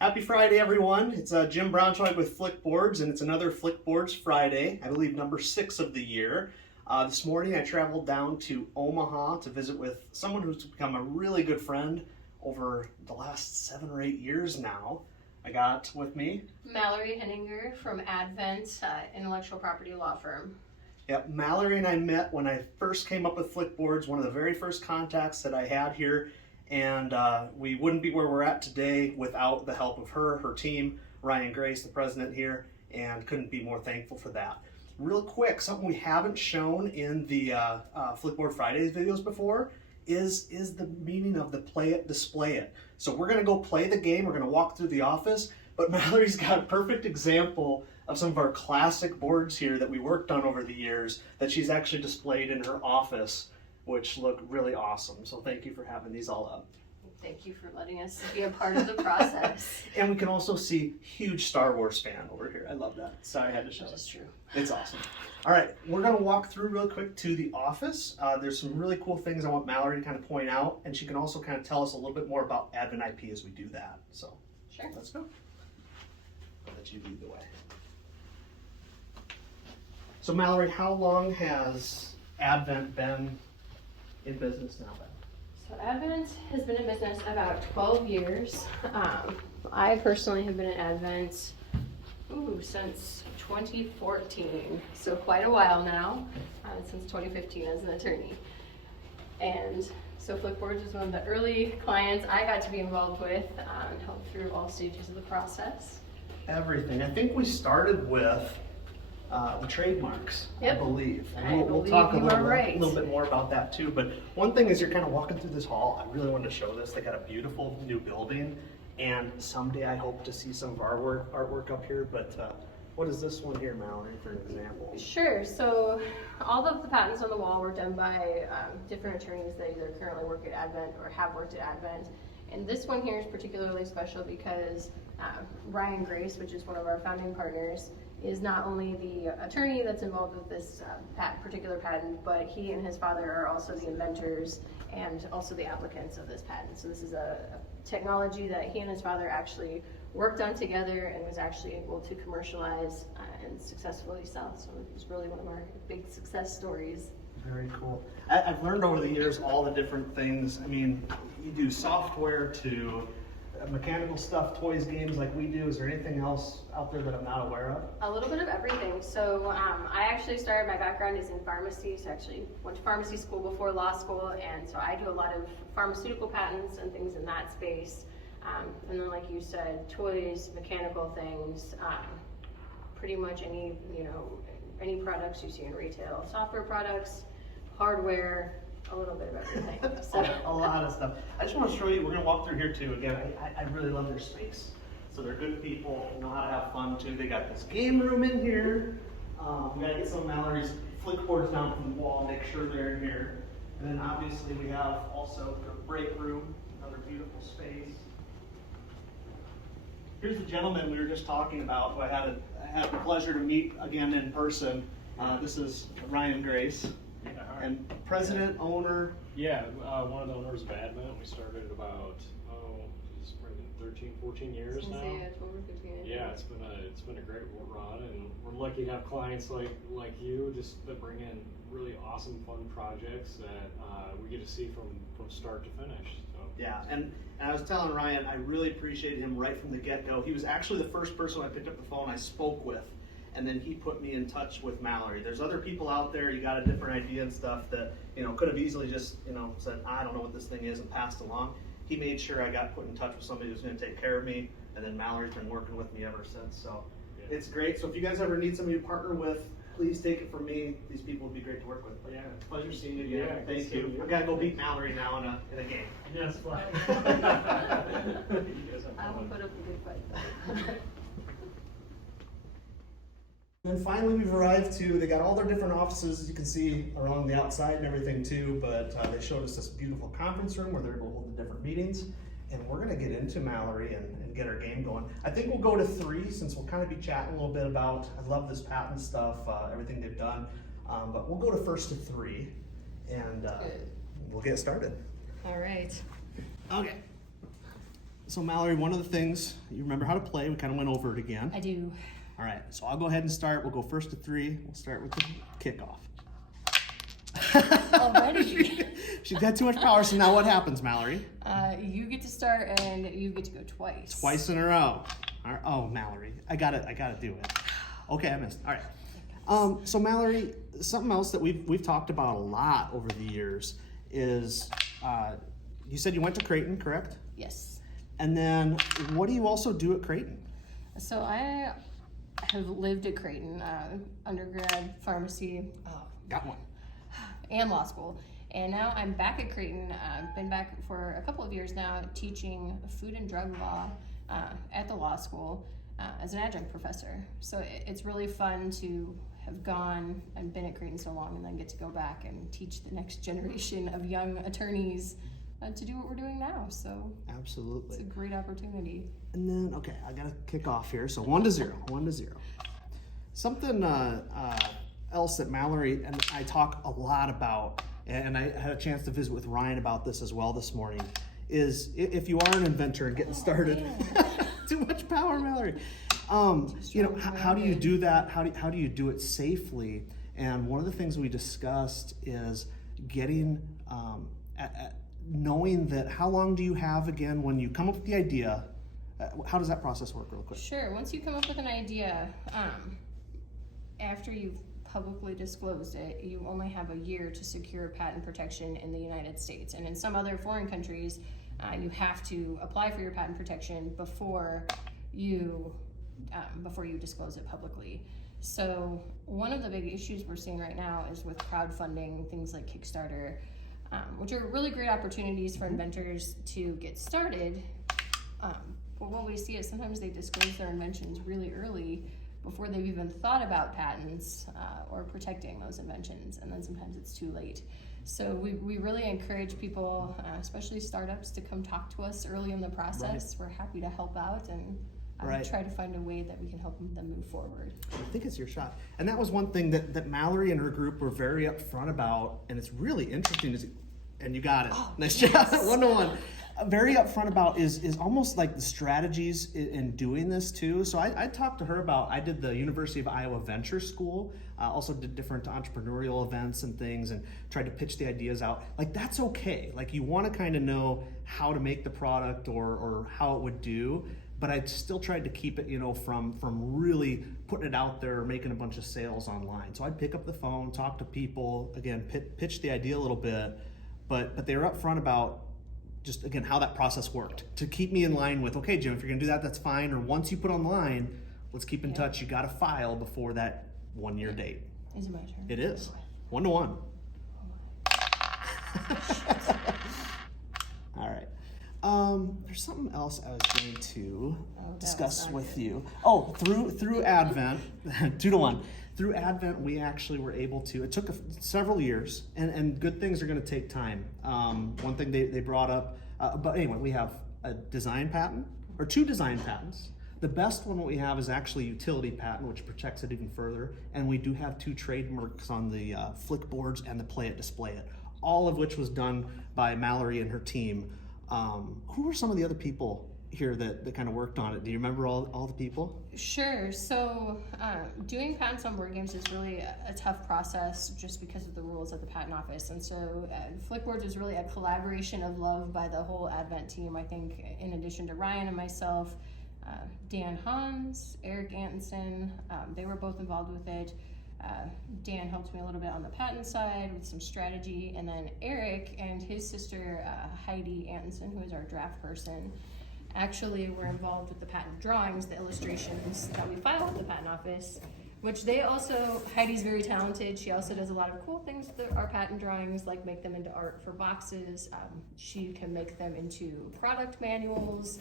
Happy Friday, everyone. It's Jim Braunschweig with Flickboards, and it's another Flickboards Friday, I believe number 6 of the year. This morning I traveled down to Omaha to visit with someone who's become a really good friend over the last 7 or 8 years now. I got with me Mallory Henninger from Advent, intellectual property law firm. Yep, Mallory and I met when I first came up with Flickboards, one of the very first contacts that I had here. And we wouldn't be where we're at today without the help of her team, Ryan Grace, the president here, and couldn't be more thankful for that. Real quick, something we haven't shown in the Flickboard Fridays videos before is the meaning of the play it, display it. So we're gonna go play the game, we're gonna walk through the office, but Mallory's got a perfect example of some of our classic boards here that we worked on over the years that she's actually displayed in her office, which look really awesome. So thank you for having these all up. Thank you for letting us be a part of the process. And we can also see huge Star Wars fan over here. I love that. Sorry, I had to show it. That's true. It's awesome. All right, we're gonna walk through real quick to the office. There's some really cool things I want Mallory to kind of point out, and she can also kind of tell us a little bit more about Advent IP as we do that. So Sure. Let's go. I'll let you lead the way. So Mallory, how long has Advent been in business now then? So Advent has been in business about 12 years. I personally have been at Advent since 2014, so quite a while now, since 2015 as an attorney. And so Flickboards was one of the early clients I got to be involved with and help through all stages of the process. Everything. I think we started with the trademarks, Yep. I believe. I We'll believe talk a you little, are right. little bit more about that too. But one thing is, you're kind of walking through this hall. I really wanted to show this. They got a beautiful new building, and someday I hope to see some of our artwork up here. But what is this one here, Mallory, for an example? Sure. So all of the patents on the wall were done by different attorneys that either currently work at Advent or have worked at Advent. And this one here is particularly special because Ryan Grace, which is one of our founding partners, is not only the attorney that's involved with this particular patent, but he and his father are also the inventors and also the applicants of this patent. So this is a technology that he and his father actually worked on together and was actually able to commercialize and successfully sell. So it's really one of our big success stories. Very cool. I've learned over the years all the different things. I mean, you do software to mechanical stuff, toys, games like we do. Is there anything else out there that I'm not aware of? A little bit of everything. So I actually started, my background is in pharmacy, so I actually went to pharmacy school before law school, and so I do a lot of pharmaceutical patents and things in that space. And then, like you said, toys, mechanical things, pretty much any products you see in retail, software products, hardware, a little bit of everything. So. A lot of stuff. I just want to show you, we're going to walk through here too. Again, I really love their space. So they're good people, know how to have fun too. They got this game room in here. We got to get some of Mallory's Flickboards down from the wall, make sure they're in here. And then obviously we have also the break room, another beautiful space. Here's the gentleman we were just talking about, who I had the pleasure to meet again in person. This is Ryan Grace. And president, owner. Yeah, one of the owners of Advent. We started about, it's probably been 13, 14 years now. Yeah, it's been a great run, and we're lucky to have clients like you, just that bring in really awesome, fun projects that we get to see from start to finish. So. Yeah, and I was telling Ryan, I really appreciated him right from the get-go. He was actually the first person I picked up the phone I spoke with. And then he put me in touch with Mallory. There's other people out there, you got a different idea and stuff that, could have easily just, said, I don't know what this thing is, and passed along. He made sure I got put in touch with somebody who's going to take care of me, and then Mallory's been working with me ever since. So yeah. It's great. So if you guys ever need somebody to partner with, please take it from me. These people would be great to work with. But yeah, pleasure seeing you again. Yeah, thank you. I've got to go beat Mallory now in a game. Yes, fine. I will put up a good fight. And finally we've arrived to, they got all their different offices, as you can see, along the outside and everything too, but they showed us this beautiful conference room where they're able to hold the different meetings. And we're gonna get into Mallory and get our game going. I think we'll go to 3, since we'll kind of be chatting a little bit about, I love this patent stuff, everything they've done. But we'll go to first to 3, and we'll get started. All right. Okay. So Mallory, one of the things, you remember how to play, we kind of went over it again. I do. All right, so I'll go ahead and start. We'll go first to 3. We'll start with the kickoff. Already? She's got too much power, so now what happens, Mallory? You get to start and you get to go twice. Twice in a row. All right. Oh, Mallory, I gotta do it. Okay, I missed. All right. So Mallory, something else that we've talked about a lot over the years is, you said you went to Creighton, correct? Yes. And then what do you also do at Creighton? So I have lived at Creighton, undergrad, pharmacy, Got one. and law school. And now I'm back at Creighton. I've been back for a couple of years now teaching food and drug law at the law school as an adjunct professor. So it's really fun to have gone and been at Creighton so long and then get to go back and teach the next generation of young attorneys to do what we're doing now. So Absolutely. it's a great opportunity. And then, okay, I gotta kick off here. So 1-0, 1-0. Something else that Mallory and I talk a lot about, and I had a chance to visit with Ryan about this as well this morning, is if you are an inventor and getting started, too much power, Mallory. You know, how do you do that? How do you do it safely? And one of the things we discussed is getting knowing that how long do you have again when you come up with the idea? How does that process work, real quick? Sure. Once you come up with an idea, after you've publicly disclosed it, you only have a year to secure patent protection in the United States. And in some other foreign countries, you have to apply for your patent protection before you disclose it publicly. So one of the big issues we're seeing right now is with crowdfunding, things like Kickstarter, which are really great opportunities for inventors to get started. But what we see is sometimes they disclose their inventions really early before they've even thought about patents or protecting those inventions, and then sometimes it's too late. So we really encourage people, especially startups, to come talk to us early in the process. Right. We're happy to help out and try to find a way that we can help them move forward. I think it's your shot. And that was one thing that Mallory and her group were very upfront about, and it's really interesting. And you got it. Oh, nice job. 1-1. Very upfront about is almost like the strategies in doing this too. So I talked to her about, I did the University of Iowa Venture School, also did different entrepreneurial events and things and tried to pitch the ideas out. Like, that's okay. Like, you want to kind of know how to make the product or how it would do, but I still tried to keep it, you know, from really putting it out there or making a bunch of sales online. So I'd pick up the phone, talk to people, again, pitch the idea a little bit, but they were upfront about just, again, how that process worked to keep me in line with, okay, Jim, if you're gonna do that, that's fine. Or once you put online, let's keep in touch. You got to file before that 1-year date. Is it my turn? It is. 1-1. All right. There's something else I was going to discuss with you. Oh, through Advent, 2-1. Through Advent, we actually were able to, it took several years, and good things are going to take time. One thing they brought up, but anyway, we have a design patent, or 2 design patents. The best one we have is actually utility patent, which protects it even further, and we do have 2 trademarks on the Flickboards and the Play It, Display It, all of which was done by Mallory and her team. Who were some of the other people here that kind of worked on it? Do you remember all the people? Sure. So doing patents on board games is really a tough process just because of the rules at the patent office. And so Flickboards is really a collaboration of love by the whole Advent team. I think in addition to Ryan and myself, Dan Hans, Eric Antonsen, they were both involved with it. Dan helped me a little bit on the patent side with some strategy, and then Eric and his sister Heidi Antonsen, who is our draft person, actually were involved with the patent drawings, the illustrations that we file at the patent office, which they also, Heidi's very talented. She also does a lot of cool things with our patent drawings, like make them into art for boxes. She can make them into product manuals,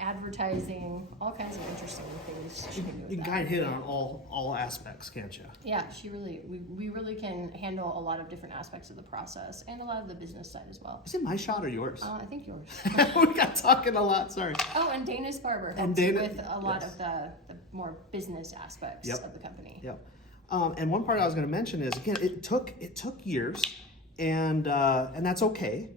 advertising, all kinds of interesting things she can do with You can that. kind of hit on all aspects, can't you? Yeah, we really can handle a lot of different aspects of the process and a lot of the business side as well. Is it my shot or yours? I think yours. We got talking a lot, sorry. Oh, and Dana's Barber helps with a lot of the more business aspects of the company. Yep. And one part I was going to mention is, again, it took years, and that's okay.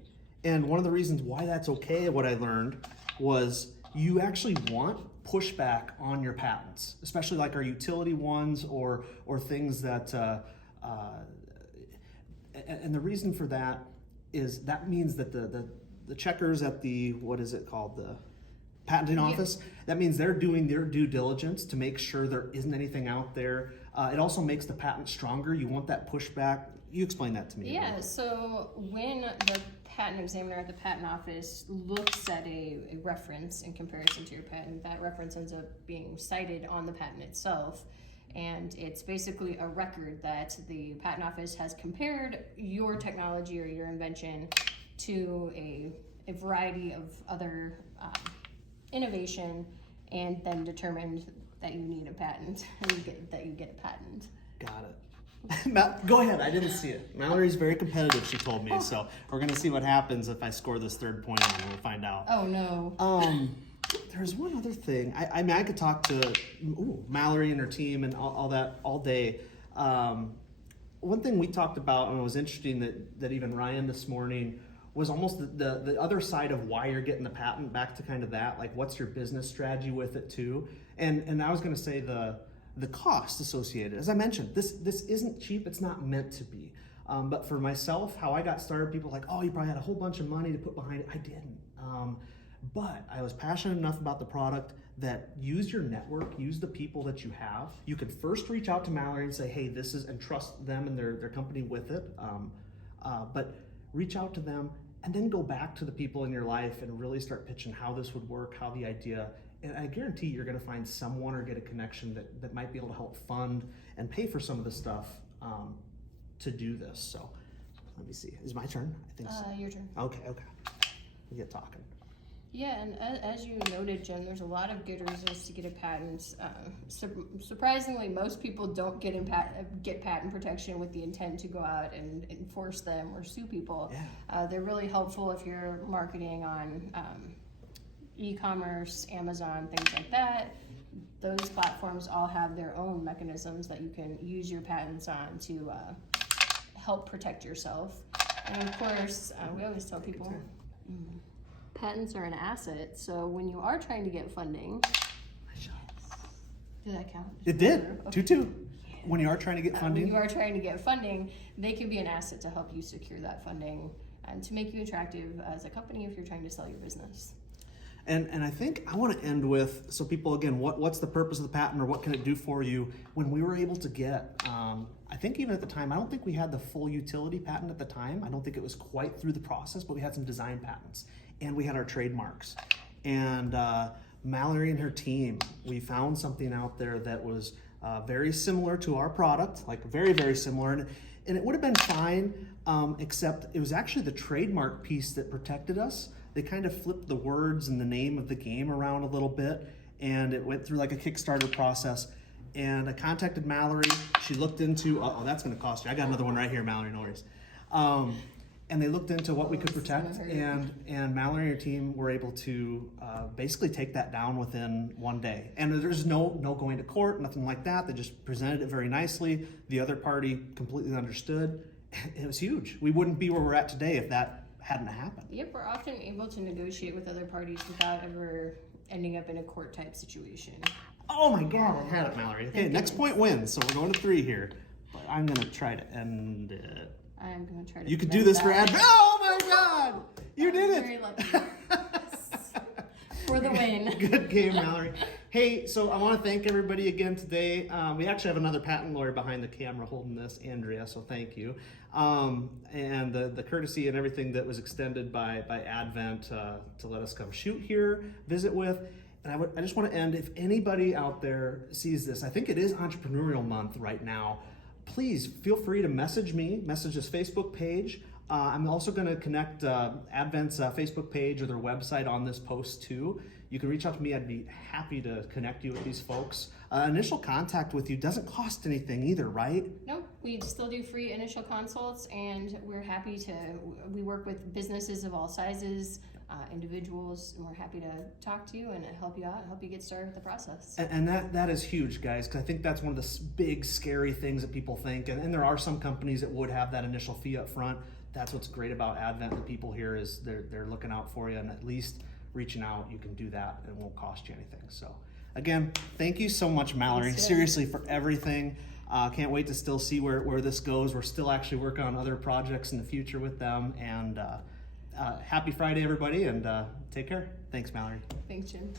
And one of the reasons why that's okay, what I learned, was you actually want pushback on your patents, especially like our utility ones or things that, and the reason for that is that means that the checkers at the, what is it called, the patenting office, that means they're doing their due diligence to make sure there isn't anything out there. It also makes the patent stronger. You want that pushback. You explain that to me. Yeah, so when the patent examiner at the patent office looks at a reference in comparison to your patent, that reference ends up being cited on the patent itself. And it's basically a record that the patent office has compared your technology or your invention to a variety of other innovation, and then determined that you need a patent and that you get a patent. Got it. Go ahead. I didn't see it. Mallory's very competitive, she told me. So we're going to see what happens if I score this third point and we'll find out. Oh, no. There's one other thing. I mean, I could talk to Mallory and her team and all that all day. One thing we talked about, and it was interesting that even Ryan this morning, was almost the other side of why you're getting the patent, back to kind of that, like what's your business strategy with it too. And I was going to say the cost associated. As I mentioned, this isn't cheap. It's not meant to be. But for myself, how I got started, people were like, oh, you probably had a whole bunch of money to put behind it. I didn't. But I was passionate enough about the product that use your network, use the people that you have. You could first reach out to Mallory and say, hey, this is, and trust them and their company with it. But reach out to them and then go back to the people in your life and really start pitching how this would work, how the idea, and I guarantee you're going to find someone or get a connection that might be able to help fund and pay for some of the stuff to do this. So let me see. Is it my turn? I think so. Your turn. Okay. We get talking. Yeah, and as you noted, Jen, there's a lot of good reasons to get a patent. Surprisingly, most people don't get patent protection with the intent to go out and enforce them or sue people. Yeah. They're really helpful if you're marketing on e-commerce, Amazon, things like that. Those platforms all have their own mechanisms that you can use your patents on to help protect yourself. And of course, we always tell people, patents are an asset, so when you are trying to get funding, did that count? It did. Okay. 2-2. When you are trying to get funding. When you are trying to get funding, they can be an asset to help you secure that funding and to make you attractive as a company if you're trying to sell your business. And I think I want to end with, so people, again, what's the purpose of the patent, or what can it do for you? When we were able to get, I think even at the time, I don't think we had the full utility patent at the time. I don't think it was quite through the process, but we had some design patents. And we had our trademarks. And Mallory and her team, we found something out there that was very similar to our product, like very, very similar. And it would have been fine, except it was actually the trademark piece that protected us. They kind of flipped the words and the name of the game around a little bit, and it went through like a Kickstarter process. And I contacted Mallory. She looked into, that's going to cost you. I got another one right here, Mallory, no worries. And they looked into what we could protect, and Mallory and her team were able to basically take that down within one day. And there's no going to court, nothing like that. They just presented it very nicely. The other party completely understood. It was huge. We wouldn't be where we're at today if that hadn't happened. Yep, we're often able to negotiate with other parties without ever ending up in a court type situation. Oh my God, I had it, Mallory. Okay, next point wins, so we're going to 3 here. But I'm going to try to end it. I'm going to try to. You could do this for Advent. Oh my God! You did it! Very lucky. For the win. Good game, Mallory. Hey, so I want to thank everybody again today. We actually have another patent lawyer behind the camera holding this, Andrea, so thank you. And the courtesy and everything that was extended by Advent to let us come shoot here, visit with. And I just want to end, if anybody out there sees this, I think it is Entrepreneurial Month right now. Please feel free to message me, message this Facebook page. I'm also going to connect Advent's Facebook page or their website on this post too. You can reach out to me. I'd be happy to connect you with these folks. Initial contact with you doesn't cost anything either, right? Nope, we still do free initial consults, and we're happy to, we work with businesses of all sizes, individuals, and we're happy to talk to you and help you out, help you get started with the process. And that is huge, guys, because I think that's one of the big, scary things that people think. And there are some companies that would have that initial fee up front. That's what's great about Advent. The people here is they're looking out for you, and at least reaching out, you can do that and it won't cost you anything. So again, thank you so much, Mallory, Thanks, seriously, for everything. Can't wait to still see where this goes. We're still actually working on other projects in the future with them. And happy Friday, everybody, and take care. Thanks, Mallory. Thanks, Jim.